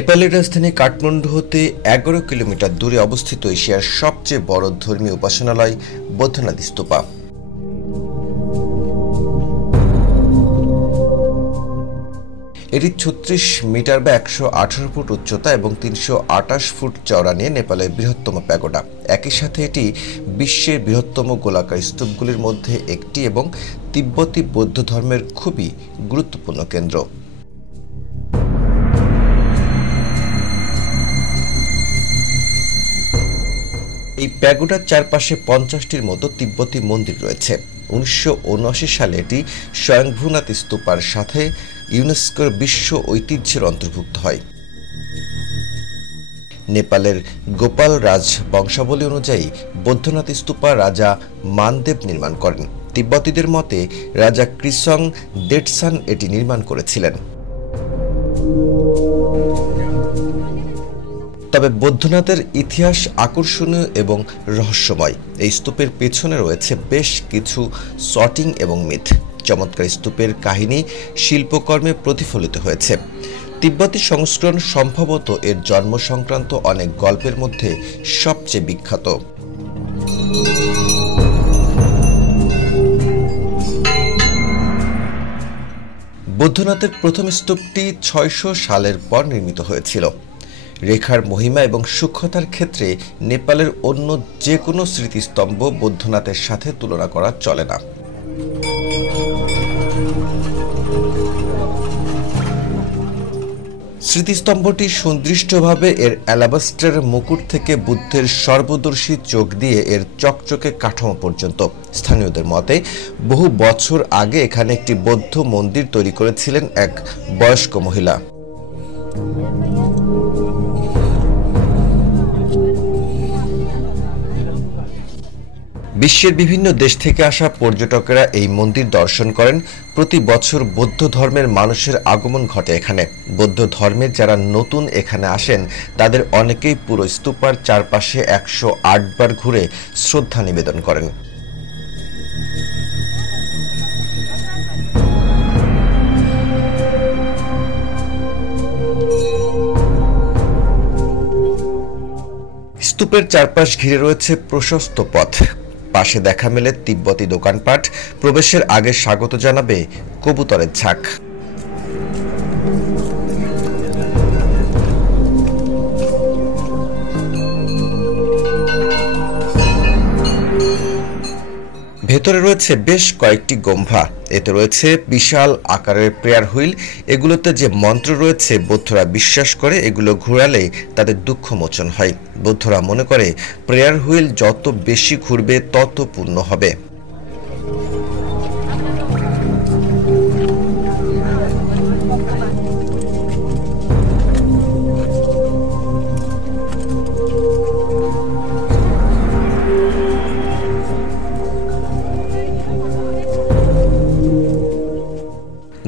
নেপালের রাজধানী কাঠমান্ডু হতে 11 কিলোমিটার দূরে অবস্থিত এশিয়ার সবচেয়ে বড় ধর্মীয় উপাসনালয় বৌদ্ধনাথ স্তূপা। এটি 36 মিটার বা 118 ফুট উচ্চতা এবং 328 ফুট চওড়া নিয়ে নেপালের বৃহত্তম প্যাগোডা। একই সাথে এটি বিশ্বের বৃহত্তম গোলাকার স্তূপগুলির মধ্যে একটি এবং তিব্বতী বৌদ্ধ ধর্মের খুবই গুরুত্বপূর্ণ কেন্দ্র। এই প্যাগোডার চারপাশে 50টির মতো তিব্বতী মন্দির রয়েছে। 1979 সালে এটি স্বয়ংভূনাথ স্তূপার সাথে ইউনেস্কোর বিশ্ব ঐতিহ্যের অন্তর্ভুক্ত হয়। নেপালের গোপাল রাজ বংশাবলী অনুযায়ী বৌদ্ধনাথ স্তূপা রাজা মানদেব নির্মাণ করেন। তিব্বতীদের মতে রাজা কৃসং দেটসান এটি নির্মাণ করেছিলেন। তবে বৌদ্ধনাথের ইতিহাস আকর্ষণীয় এবং রহস্যময়। এই স্তূপের পেছনে রয়েছে বেশ কিছু শটিং এবং মিথ। চমৎকার স্তূপের কাহিনী শিল্পকর্মে প্রতিফলিত হয়েছে। তিব্বতী সংস্করণ সম্ভবত এর জন্ম সংক্রান্ত অনেক গল্পের মধ্যে সবচেয়ে বিখ্যাত। বৌদ্ধনাথের প্রথম স্তূপটি 600 সালের পর নির্মিত হয়েছিল। রেখার মহিমা এবং সূক্ষ্মতার ক্ষেত্রে নেপালের অন্য যে কোনো স্মৃতিস্তম্ভ বৌদ্ধনাথের সাথে তুলনা করা চলে না। স্মৃতিস্তম্ভটি সুদৃষ্টভাবে এর অ্যালাবাস্টার মুকুট থেকে বুদ্ধের সর্বদর্শী চোখ দিয়ে এর চকচকে কাঠামো পর্যন্ত। স্থানীয়দের মতে বহু বছর আগে এখানে একটি বৌদ্ধ মন্দির তৈরি করেছিলেন এক বয়স্ক মহিলা। বিশ্বের বিভিন্ন দেশ থেকে আসা পর্যটকেরা এই মন্দির দর্শন করেন। প্রতি বছর বৌদ্ধ ধর্মের মানুষের আগমন ঘটে এখানে। বৌদ্ধ ধর্মের যারা নতুন এখানে আসেন তাদের অনেকেই পুরো স্তূপার চারপাশে 108 বার ঘুরে শ্রদ্ধা নিবেদন করেন। স্তূপের চারপাশ ঘিরে রয়েছে প্রশস্ত পথ। পাশে দেখা মেলে তিব্বতী দোকানপাট। প্রবেশের আগে স্বাগত জানাবে কবুতরের ঝাঁক। ভেতরে রয়েছে বেশ কয়েকটি গম্ভা। এতে রয়েছে বিশাল আকারের প্রেয়ার হুইল। এগুলোতে যে মন্ত্র রয়েছে বৌদ্ধরা বিশ্বাস করে এগুলো ঘোরালে তাদের দুঃখ মোচন হয়। বৌদ্ধরা মনে করে প্রেয়ার হুইল যত বেশি ঘুরবে তত পূর্ণ হবে।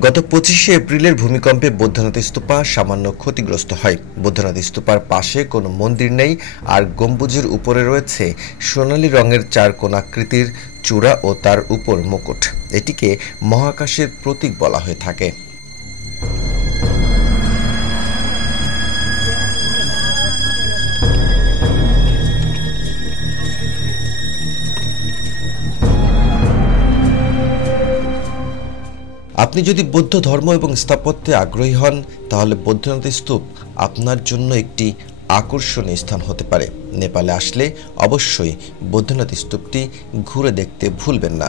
গত 25শে এপ্রিলের ভূমিকম্পে বৌদ্ধনাথ স্তূপা সামান্য ক্ষতিগ্রস্ত হয়। বৌদ্ধনাথ স্তূপার পাশে কোনো মন্দির নেই, আর গম্বুজের উপরে রয়েছে সোনালী রঙের চারকোণাকৃতির চূড়া ও তার উপর মুকুট। এটিকে মহাকাশের প্রতীক বলা হয়ে থাকে। আপনি যদি বৌদ্ধ ধর্ম এবং স্থাপত্যে আগ্রহী হন তাহলে বৌদ্ধনাথ স্তূপ আপনার জন্য একটি আকর্ষণীয় স্থান হতে পারে। নেপালে আসলে অবশ্যই বৌদ্ধনাথ স্তূপটি ঘুরে দেখতে ভুলবেন না।